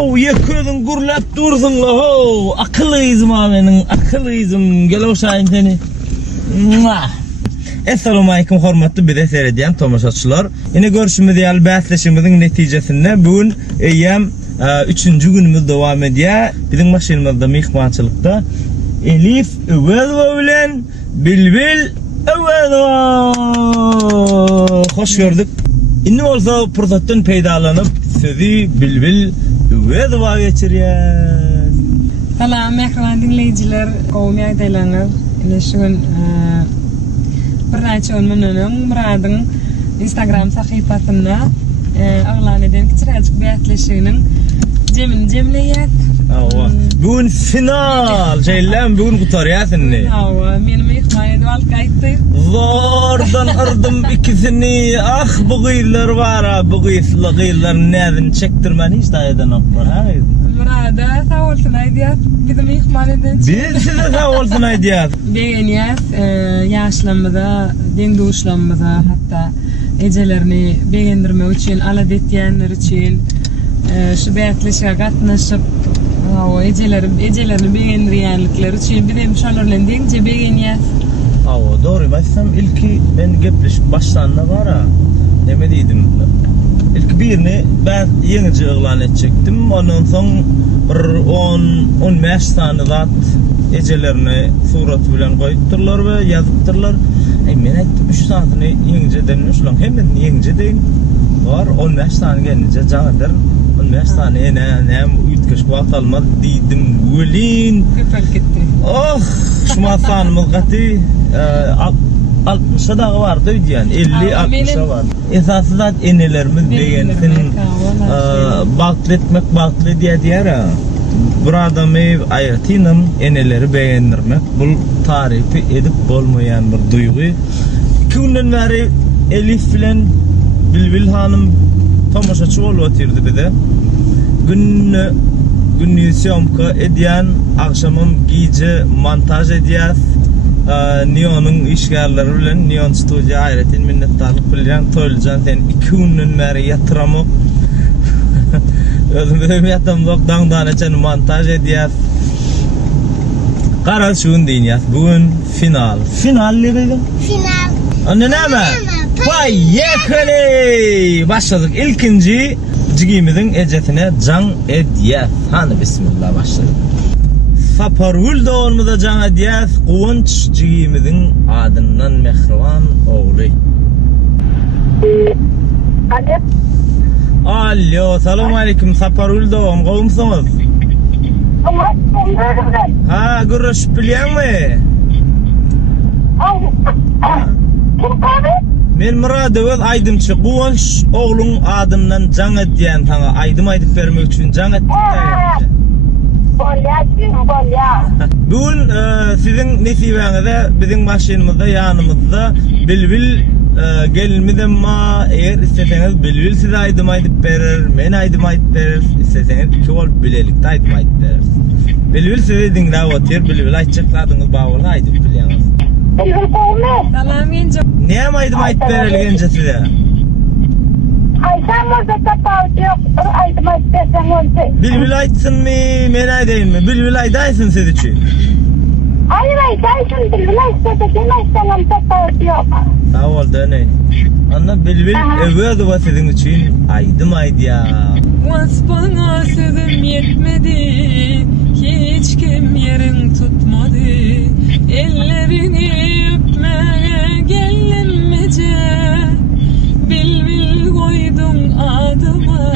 Ho, yeközün gurlap durdun la ho. Akıllıyızım amenin, akıllıyızım. Gel oşayın seni. Assalamu alaykum hormatly bizi seyrediyen tomoşaçylar. Yine görüşümüz ýaly bäsleşimizin netijesinde bugün eýem 3-nji günümüz dowam edýär. Bizim maşynamyzda mehmançylykda Elif Öwedova bilen Bilbil Öwedova. Hoş gördük. Indi bolsa pursatdan peýdalanyp sözi Bilbil Öwedova geçirýär. Salam mehriban dinleyijiler, gowmy aýdaýlaňyz. Ine şu gün bir näçe önmünün Muradyň Instagram sahypasynda aglan eden kiçiräjik bäsleşiginiň jemleýär. Bugün final. Jeýlem bugün gutarýasyny. Meni mehman edip alyp gaýtdy. Zordan ırdım ikisini. Ah bu gıylar var, bu gıylar nädin çektirmeni hiç daýadan oklar ha. Murada sağ olsun aýdýar. Bizim mehman eden. Biz size sağ olsun aýdýar. Begenýäs ýaşlamada, dengduşlamada hatta ejelerini begendirmek üçin, alad etýänler üçin şu bäsleşige gatnaşyp ejelerini begendirýänlikleri üçin bir hem şolar bilen deňje begenýäs. Awa doğru başsam ilki ben gepleşip başlanna var ha. Neme diýdim? İlk birini ben ýeňice ýyglan etjekdim. Ondan soň 10-15 sany zat ejelerini surat bilen goýupdyrlar we ýazypdyrlar. Men aýtdym 3 sanyny ýeňice denmişler. Hemen ýeňice deň. Var 15 sany gelince jaňadyr. 15 sany näme ütkeş wagt almaz diýdim. Welin Köpel gitdi. Oh, şuma sanymyz gaty 60 dagy bardy diýen, 50-60 var. Esasy zat enelerimiz begensin bagtly etmek, bagtly diýär. Bir adamy aýatynam eneleri begendirmek. Bul tarifi edip bolmaýan bir duýgy. Günden beri Elif bilen Bilbil hanım tomoşaçy bolup oturdy bize. Günni syomka edýän, akşamym giýje montaj edýär. Neon'un işgärleri bilen Neon Studio aýratyn minnetdarlyk bilen toýuljan sen 2 günden beri ýatyramok. Özüm ýatamok daňdan açan montaj edýär. Gara şuň diýýär. Bugün final. Final diýdim. Final. Anne näme? Vay yekeli. Başladık. İlkinci jigimizin ejetine can edýär. Hany bismillah başladık. Sapargül dowamyda can edýär. Gowunç jigimizin adyndan mehriban ogly. Allo, salam alaykum Sapargül dowam. Gowumsyňyz? Ha, görüşüp bilýärmi? Men Murad öz aýdymçy Gowunç ogluň adyndan can edýän taňa aýdym aýdyp bermek üçin can etdik. Bugün sizin nesibeňizde biziň maşynymyzda ýanymyzda Bilbil gelinmide ma eğer isteseňiz Bilbil size aýdym aýdyp berer, men aýdym aýdyp berer, isteseňiz iki bol bilelikde aýdym aýdyp berer. Bilbil size diňläp otyr, Bilbil aýtjak zadyňyz bagly aýdyp bilýäňiz. Salam gençe. Näme aýdym aýdyp berelgençe size? Ayşem orada tapawut yok. Aýdym aýdyp berseň boldy. Bilbil aýtsynmy, men aýdaýynmy? Bilbil aýdaýsyn siz üçin. Hayır aýdaýsyn Bilbil aýtsa tapawut yok. Sağ ol dene. Anna Bilbil Öwedova sizin üçin aýdym aýdýar. Bana sözüm yetmedi, hiç kim yerin tutmadı. Ellerini öpmeye gelinmece, Bilbil koydun adıma,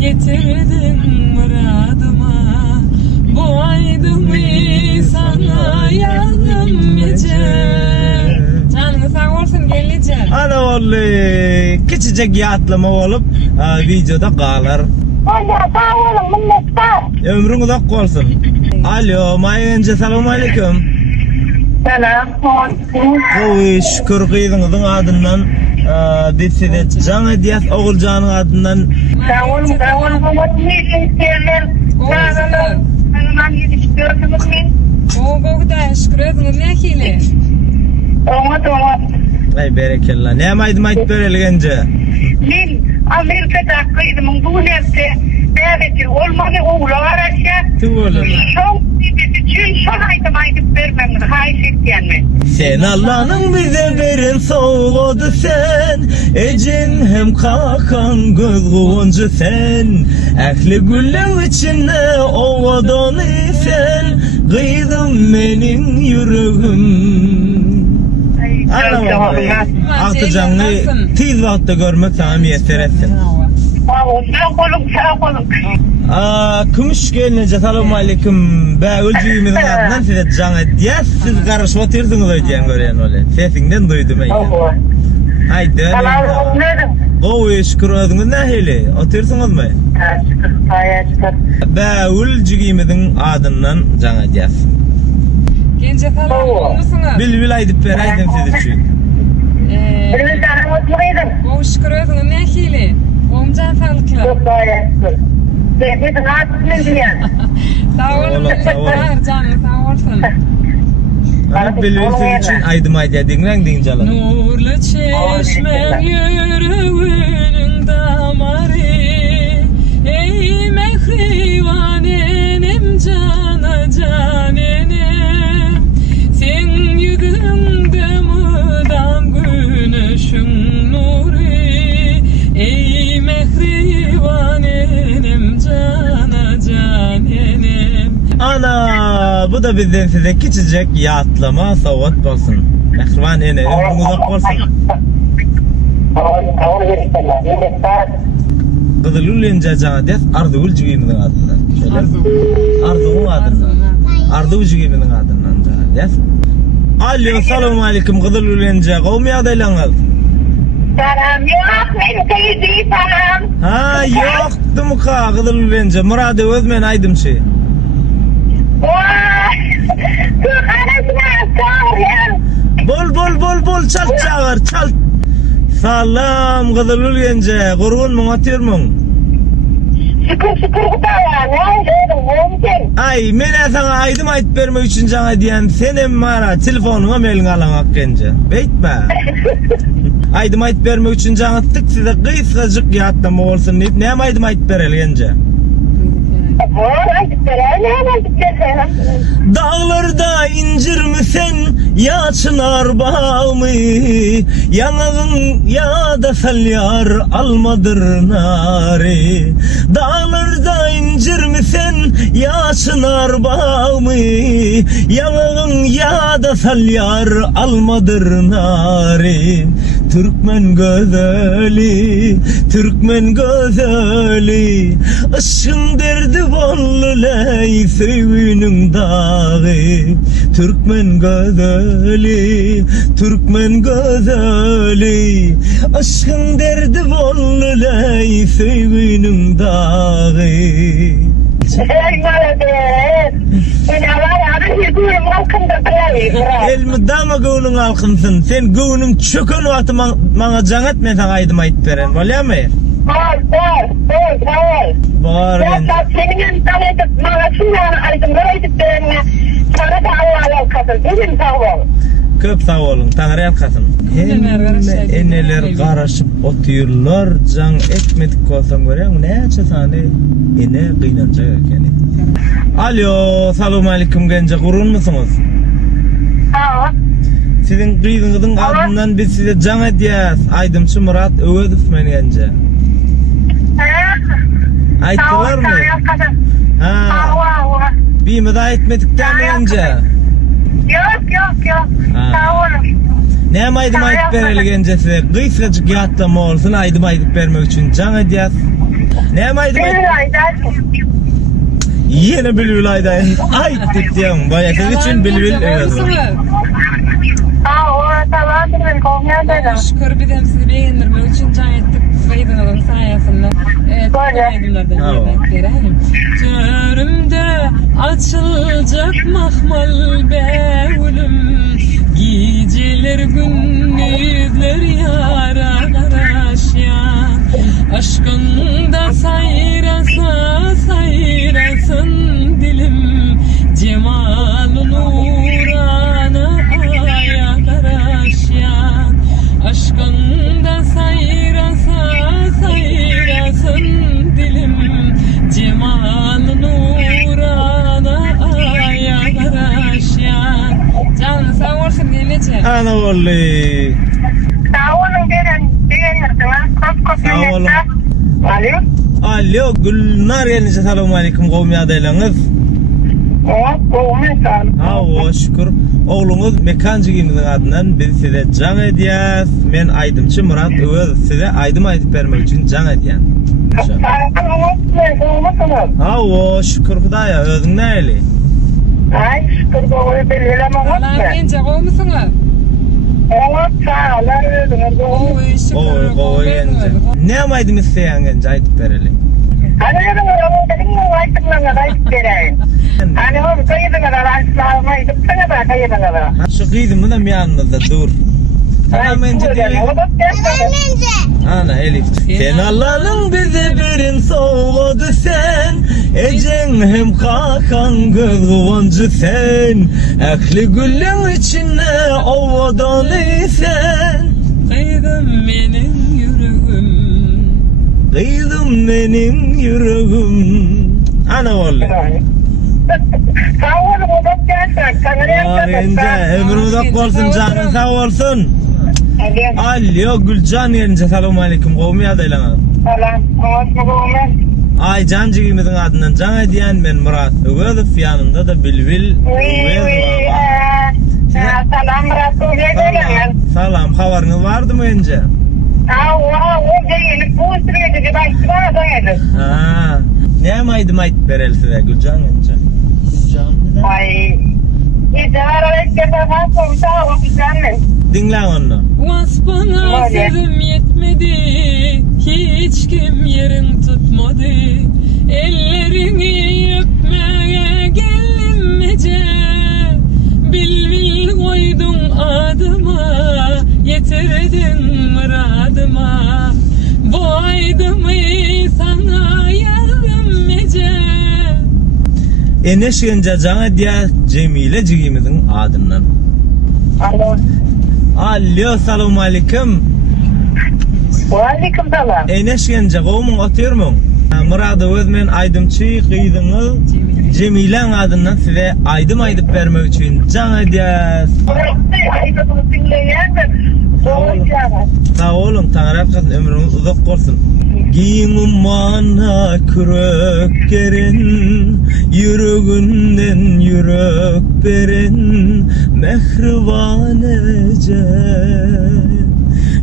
getirdin muradıma. Bu aydımı sana yazdım gece. Canını sağ olsun gelince. Ana vallahi küçücek yatlama olup videoda qalar. Olya sağ olun minnettar. Ömrün uzak olsun. Alo, mayınca salam aleyküm. Selam. Oy şükür kıydıňyzyň adyndan biz size can edýäs oguljanyň adyndan. Sağ olun. Ben yetiştiriyorum. Oğuz'da şükür ediniz ne hile? Ay berekellah. Näme aýdym aýdyp berelgençe? Ben Amerika'da kıydım. Bu nerede? Bägeti olmadı oğlar aşağı. Tüm oğlum. Şol için şol aydım vermem. Hayır etkenme. Sen Allah'ın bize verin soğudu sen. Ecin hem kakan göz kuvuncu sen. Ehli gülün içine ovadan sen. Kıydım benim yüreğim. Anlamadım. Altı canlı tiz vakitte görmek sana miyeser etsin. Sağ olun. Kumuş gelince selamun aleyküm. Ölcüğümüzün adından size can ediyaz. Siz karışıp otursunuz ödeyen göreyen öyle. Sesinden duydum ben ya. Haydi öyle. Selam aleyküm. Qo'y şükür özüňiz nähili? Otursunuz mu? Ölcüğümüzün adından can ediyaz. Gence falan olmuşsunuz. Bil aydıp ber aydım siz için. Bir tane oturaydım. O şükür özünün ne hili? Omcan sağlıklı. Çok gayet. Seni de rahatsız ediyen. Sağ olun. Sağ olun. Canım sağ olsun. Ama bilin sizin için aydım aydı dinlen deyin canım. Nurlu çeşmen yüreğinin damarı. Ey mehrivanenim cana canenem. Sen yüzünde mıdam güneşin nuru. Ey mehrivanenim cana canenem. Ana bu da bizden size küçücük yatlama soğuk olsun. Mehriban ene ömrünüz uzak olsun. Kızılülünce cana des Arzu Ulcüğümüzün adından. Şöyle. Arzu'nun adından. Arzu Ulcüğümüzün adından cana des. Alo selamun aleyküm Kızılülünce. Qawmi adaylanız. Selam yok. Ben teyzeyi selam. Ha yoktu mu ka Kızılülünce. Murad özmen aydım şey. Vay. Çok arasına sağır ya. Bol çal çağır çal. Salam Kızılülünce. Kurgun mu atıyor mu? Şükür kutaya. Ne oldu? Mümkün. Ay mene sana aydım ayıp verme üçün cana diyen senin mara telefonuna melin alan hakkınca. Beytme. Aydım ayıp verme üçün cana tık size kıysacık yatlama olsun deyip ne aydım ayıp vereli gence. Dağlarda incir mi sen ya çınar bağ mı? Yanağın ya da salyar almadır nari. Dağlarda incir mi sen ya çınar bağ mı? Yanağın ya da salyar almadır nari. Türkmen gözeli, Türkmen gözeli, aşkın derdi bollu ley sevinin dağı. Türkmen gözeli, Türkmen gözeli, aşkın derdi bollu ley sevinin dağı. Elmi dama gönlün alkınsın. Sen gönlün çökün vakti bana can etme sen aydım ayıp veren. Var mı? Var ben. Senin yanından edip mağazından aydım ayıp verenle sana da Allah'a alkasın. Benim sağ ol. Köp sağ olun. Tanrı alkasın. Eneler karışıp otuyorlar. Can etmedik olsam görüyor musun? Ne açasan ne? Ene kıynanacak yani. Alo, selamun aleyküm gence. Kurun musunuz? Sağ ol. Sizin kıydığınızın ardından biz size can ediyaz. Aydımçı Murat Övedif men gence. Ayttılar mı? Ha. Bir mi daha etmedikten mi gence? Yok. Sağ olun. Ne aydım ayıp vereli gence size? Kıysacık yatlama olsun aydım ayıp vermek için can ediyaz. Ne aydım ayıp? Yine bülbül aydan ay diyeceğim. Bayakız için bülbül evet. Tamam ben kovmaya Şükür bir de sizi beğendirmek için can ettik. Kaydın alın sayesinde. Evet, kaydınlardan yemekleri. Körümde açılacak mahmal beğulüm. Geceler gündüzler yara karaşyan. Aşkında sayrasın dilim. Cemalun uğrana aya karaşyan. Aşkında sayrasın dilim. ana olli. Sağ olun beğenirsiniz. Çok Sağ olun. Alo. Alo, Gülnar gelince selamun aleyküm qavmi adaylarınız. Şükür. Oğlunuz mekancıgimizin adından biz size can ediyaz. Men Aydımçı Murat öz size aydım aytıp vermek için can ediyen. Şükür Hudaya özün neyli? Ay şükür doğru belirleme Lan gence qo'ymusunlar. Sağ olun. Oy şükür. Oy qo'y gence. Ne amaydım isteyen gence aytıp vereli? Hani dedim mi aytıklarına da aytıp vereyim. Hani o kayıdına da açıklarına aytıp sana da kayıdına da. Şu kıydım da bir yanınızda dur. Tamam önce değil. Ana Elif. Sen Allah'ın bize birin soğudu sen. Ecen hem kakan kızgıvancı sen. Ekli gülün içine ovadan sen. Kıydım benim yüreğim. Kıydım benim yüreğim. Ana vallahi. Sağ olun o da gerçek. Arınca ömrü uzak olsun canın sağ olsun. Alo Gülcan gelince selamun aleyküm qavmi adaylarına. Ay cancıgimizin adından can ediyen ben Murat Ögözov, yanında da Bilbil Ögözov. Salam Murat. Salam, havarınız vardı mı önce? O değil, bu sürede de ben sana da geldim. Ne amaydım ayıp verel size Gülcan önce? Ay, gece var öyle ben komşu olacağım. Dinle onu. Uas bana sözüm yetmedi. Hiç kim yerin tutmadı. Ellerini öpmeye gelinmece. Bil bil koydun adıma. Yetirdin muradıma. Bu aydımı sana yazdım mece. Eneş gence can ediyen Cemile cigimizin adından. Alo. Alo selamun aleyküm. Aleyküm selam. Eneş gence qavmun otuyor mu? Muradı özmen Aydımçı kıydınız. Cemile'nin adından size aydım aydıp vermek için can ediyaz. Sağ olun, Tanrı arkasın, ömrünüz uzak olsun. Giyin bana kürek gerin, yüreğinden yürek verin, mehribanece.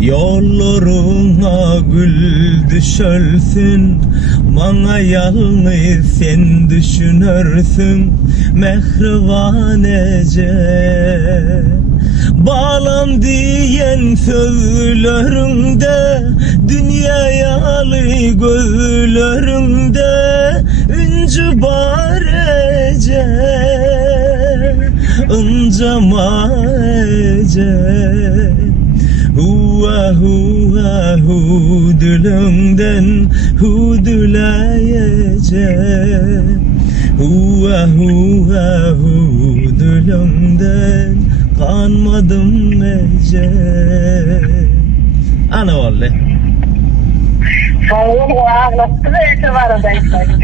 Yollarına gül düşersin, bana yalnız sen düşünürsün, mehribanece. Bağlam diyen sözlerinde, dünyayalı gözlerinde, üncü barece, ıncama ece. Huva huva hu dülümden hu düleyece. Huva huva hu dülümden kanmadım ece. Ana vallahi.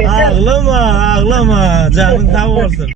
Ağlama ağlama canın sağ olsun.